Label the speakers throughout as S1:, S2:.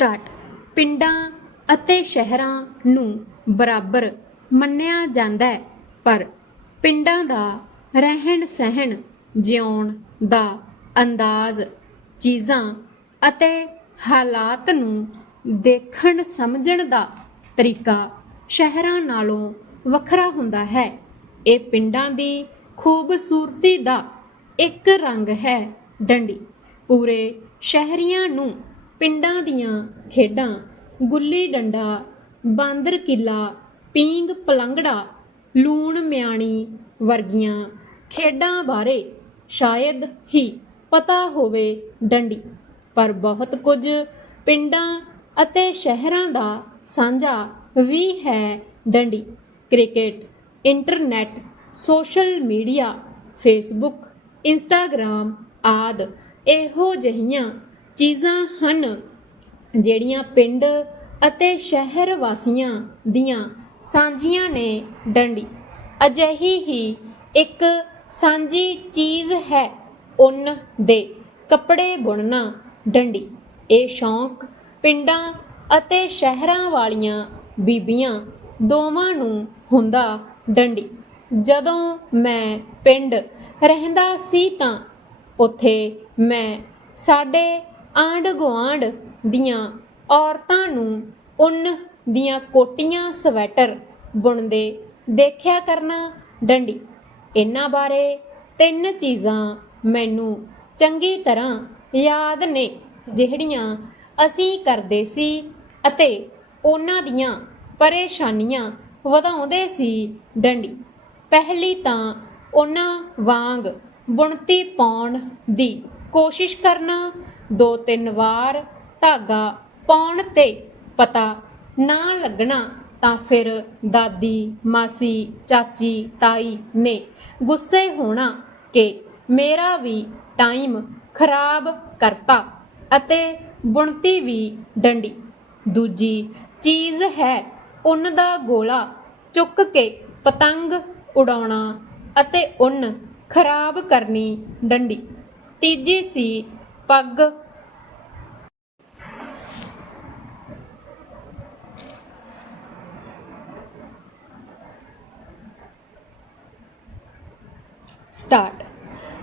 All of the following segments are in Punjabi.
S1: ਸਟਾਰਟ ਪਿੰਡਾਂ ਅਤੇ ਸ਼ਹਿਰਾਂ ਨੂੰ ਬਰਾਬਰ ਮੰਨਿਆ ਜਾਂਦਾ ਹੈ, ਪਰ ਪਿੰਡਾਂ ਦਾ ਰਹਿਣ ਸਹਿਣ, ਜਿਉਣ ਦਾ ਅੰਦਾਜ਼, ਚੀਜ਼ਾਂ ਅਤੇ ਹਾਲਾਤ ਨੂੰ ਦੇਖਣ ਸਮਝਣ ਦਾ ਤਰੀਕਾ ਸ਼ਹਿਰਾਂ ਨਾਲੋਂ ਵੱਖਰਾ ਹੁੰਦਾ ਹੈ। ਇਹ ਪਿੰਡਾਂ ਦੀ ਖੂਬਸੂਰਤੀ ਦਾ ਇੱਕ ਰੰਗ ਹੈ ਡੰਡੀ। ਪੂਰੇ ਸ਼ਹਿਰੀਆਂ ਨੂੰ ਪਿੰਡਾਂ ਦੀਆਂ ਖੇਡਾਂ, ਗੁੱਲੀ ਡੰਡਾ, ਬਾਂਦਰ ਕਿੱਲਾ ਪੀਂਗ ਪਲੰਗੜਾ, ਲੂਣ ਮਿਆਣੀ ਵਰਗੀਆਂ ਖੇਡਾਂ ਬਾਰੇ ਸ਼ਾਇਦ ਹੀ ਪਤਾ ਹੋਵੇ ਡੰਡੀ। ਪਰ ਬਹੁਤ ਕੁਝ ਪਿੰਡਾਂ ਅਤੇ ਸ਼ਹਿਰਾਂ ਦਾ ਸਾਂਝਾ ਵੀ ਹੈ ਡੰਡੀ। Cricket, internet, social media, Facebook, Instagram ਆਦ ਇਹੋ ਜਿਹੀਆਂ ਚੀਜ਼ਾਂ ਹਨ ਜਿਹੜੀਆਂ ਪਿੰਡ ਅਤੇ ਸ਼ਹਿਰ ਵਾਸੀਆਂ ਦੀਆਂ ਸਾਂਝੀਆਂ ਨੇ ਡੰਡੀ। ਅਜਿਹੀ ਹੀ ਇੱਕ ਸਾਂਝੀ ਚੀਜ਼ ਹੈ ਉੱਨ ਦੇ ਕੱਪੜੇ ਬੁਣਨਾ ਡੰਡੀ। ਇਹ ਸ਼ੌਂਕ ਪਿੰਡਾਂ ਅਤੇ ਸ਼ਹਿਰਾਂ ਵਾਲੀਆਂ ਬੀਬੀਆਂ ਦੋਵਾਂ ਨੂੰ ਹੁੰਦਾ ਡੰਡੀ। ਜਦੋਂ ਮੈਂ ਪਿੰਡ ਰਹਿੰਦਾ ਸੀ ਤਾਂ ਉੱਥੇ ਮੈਂ ਸਾਡੇ ਆਂਢ ਗੁਆਂਢ ਦੀਆਂ ਔਰਤਾਂ ਨੂੰ ਉੱਨ ਦੀਆਂ ਕੋਟੀਆਂ ਸਵੈਟਰ ਬੁਣਦੇ ਦੇਖਿਆ ਕਰਨਾ ਡੰਡੀ। ਇਹਨਾਂ ਬਾਰੇ ਤਿੰਨ ਚੀਜ਼ਾਂ ਮੈਨੂੰ ਚੰਗੀ ਤਰ੍ਹਾਂ ਯਾਦ ਨੇ, ਜਿਹੜੀਆਂ ਅਸੀਂ ਕਰਦੇ ਸੀ ਅਤੇ ਉਹਨਾਂ ਦੀਆਂ ਪਰੇਸ਼ਾਨੀਆਂ ਵਧਾਉਂਦੇ ਸੀ ਡੰਡੀ। ਪਹਿਲੀ ਤਾਂ ਉਹਨਾਂ ਵਾਂਗ ਬੁਣਤੀ ਪਾਉਣ ਦੀ ਕੋਸ਼ਿਸ਼ ਕਰਨਾ ਦੋ ਤਿੰਨ ਵਾਰ ਧਾਗਾ ਪਾਉਣ ਤੇ ਪਤਾ ਨਾ ਲੱਗਣਾ ਤਾਂ ਫਿਰ ਦਾਦੀ, ਮਾਸੀ, ਚਾਚੀ, ਤਾਈ ਨੇ ਗੁੱਸੇ ਹੋਣਾ ਕਿ ਮੇਰਾ ਵੀ ਟਾਈਮ ਖਰਾਬ ਕਰਤਾ ਅਤੇ ਬੁਣਤੀ ਵੀ ਡੰਡੀ। ਦੂਜੀ ਚੀਜ਼ ਹੈ ਉੱਨ ਦਾ ਗੋਲਾ ਚੁੱਕ ਕੇ ਪਤੰਗ ਉਡਾਉਣਾ ਅਤੇ ਉੱਨ ਖਰਾਬ ਕਰਨੀ ਡੰਡੀ। ਤੀਜੀ ਸੀ ਪੱਗ। ਸਟਾਰਟ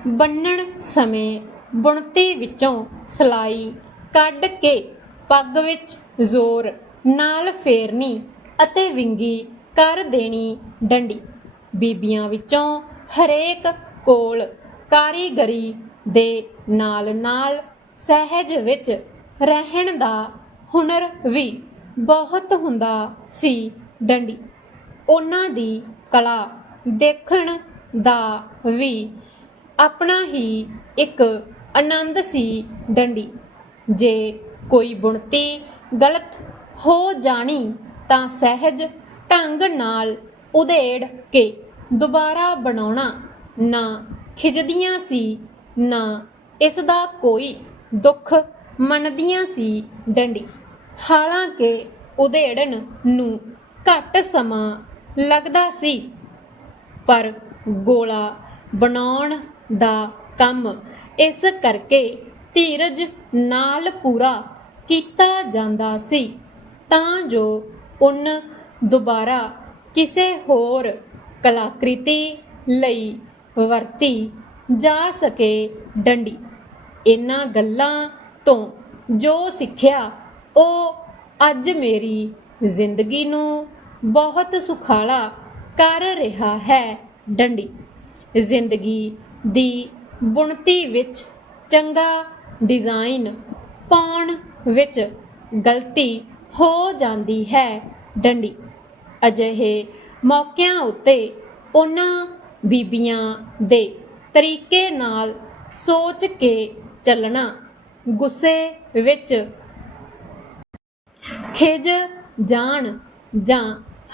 S1: ਬੰਨਣ ਸਮੇਂ ਬੁਣਤੀ ਵਿੱਚੋਂ ਸਲਾਈ ਕੱਢ ਕੇ ਪੱਗ ਵਿੱਚ ਜ਼ੋਰ ਨਾਲ ਫੇਰਨੀ ਅਤੇ ਵਿੰਗੀ ਕਰ ਦੇਣੀ ਡੰਡੀ। ਬੀਬੀਆਂ ਵਿੱਚੋਂ ਹਰੇਕ ਕੋਲ ਕਾਰੀਗਰੀ ਦੇ ਨਾਲ ਨਾਲ ਸਹਿਜ ਵਿੱਚ ਰਹਿਣ ਦਾ ਹੁਨਰ ਵੀ ਬਹੁਤ ਹੁੰਦਾ ਸੀ ਡੰਡੀ। ਉਹਨਾਂ ਦੀ ਕਲਾ ਦੇਖਣ ਦਾ ਵੀ ਆਪਣਾ ਹੀ ਇੱਕ ਆਨੰਦ ਸੀ ਡੰਡੀ। ਜੇ ਕੋਈ ਬੁਣਤੀ ਗਲਤ ਹੋ ਜਾਣੀ ਤਾਂ ਸਹਿਜ ਢੰਗ ਨਾਲ ਉਧੇੜ ਕੇ ਦੁਬਾਰਾ ਬਣਾਉਣਾ ਨਾ ਖਿਜਦੀਆਂ ਸੀ ਨਾ ਇਸ ਦਾ ਕੋਈ ਦੁੱਖ ਮੰਨਦੀਆਂ ਸੀ ਡੰਡੀ। ਹਾਲਾਂਕਿ ਉਧੇੜਨ ਨੂੰ ਘੱਟ ਸਮਾਂ ਲੱਗਦਾ ਸੀ, ਪਰ ਗੋਲਾ ਬਣਾਉਣ ਦਾ ਕੰਮ ਇਸ ਕਰਕੇ ਧੀਰਜ ਨਾਲ ਪੂਰਾ ਕੀਤਾ ਜਾਂਦਾ ਸੀ, ਤਾਂ ਜੋ ਉਨ ਦੁਬਾਰਾ ਕਿਸੇ ਹੋਰ ਕਲਾਕ੍ਰਿਤੀ ਲਈ ਵਰਤੀ ਜਾ ਸਕੇ ਡੰਡੀ। ਇਹਨਾਂ ਗੱਲਾਂ ਤੋਂ ਜੋ ਸਿੱਖਿਆ, ਉਹ ਅੱਜ ਮੇਰੀ ਜ਼ਿੰਦਗੀ ਨੂੰ ਬਹੁਤ ਸੁਖਾਲਾ ਕਰ ਰਿਹਾ ਹੈ ਡੰਡੀ। ਜ਼ਿੰਦਗੀ ਦੀ ਬੁਣਤੀ ਵਿੱਚ ਚੰਗਾ ਡਿਜ਼ਾਈਨ ਪਾਉਣ ਵਿੱਚ ਗਲਤੀ ਹੋ ਜਾਂਦੀ ਹੈ ਡੰਡੀ। ਅਜਿਹੇ ਮੌਕਿਆਂ ਉੱਤੇ ਉਹਨਾਂ ਬੀਬੀਆਂ ਦੇ ਤਰੀਕੇ ਨਾਲ ਸੋਚ ਕੇ ਚੱਲਣਾ। ਗੁੱਸੇ ਵਿੱਚ ਖਿਜ ਜਾਣ ਜਾਂ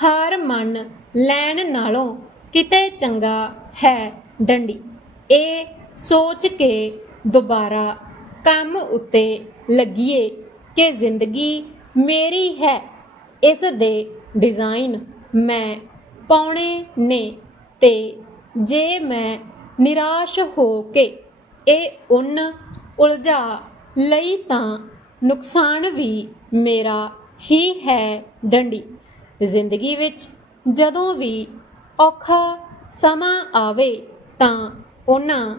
S1: ਹਾਰ ਮੰਨ ਲੈਣ ਨਾਲੋਂ ਕਿਤੇ ਚੰਗਾ ਹੈ ਡੰਡੀ। ਇਹ ਸੋਚ ਕੇ ਦੁਬਾਰਾ ਕੰਮ ਉੱਤੇ ਲੱਗੀਏ ਕਿ ਜ਼ਿੰਦਗੀ ਮੇਰੀ ਹੈ। ਇਸ ਦੇ ਡਿਜ਼ਾਈਨ ਮੈਂ ਪਾਉਣੇ ਨੇ ਤੇ ਜੇ ਮੈਂ ਨਿਰਾਸ਼ ਹੋ ਕੇ ਇਹ ਉਨ ਉਲਝਾ ਲਈ ਤਾਂ ਨੁਕਸਾਨ ਵੀ ਮੇਰਾ ਹੀ ਹੈ ਡੰਡੀ। ਜ਼ਿੰਦਗੀ ਵਿੱਚ ਜਦੋਂ ਵੀ ਔਖਾ ਸਮਾਂ ਆਵੇ ਤਾਂ ਉਹਨਾਂ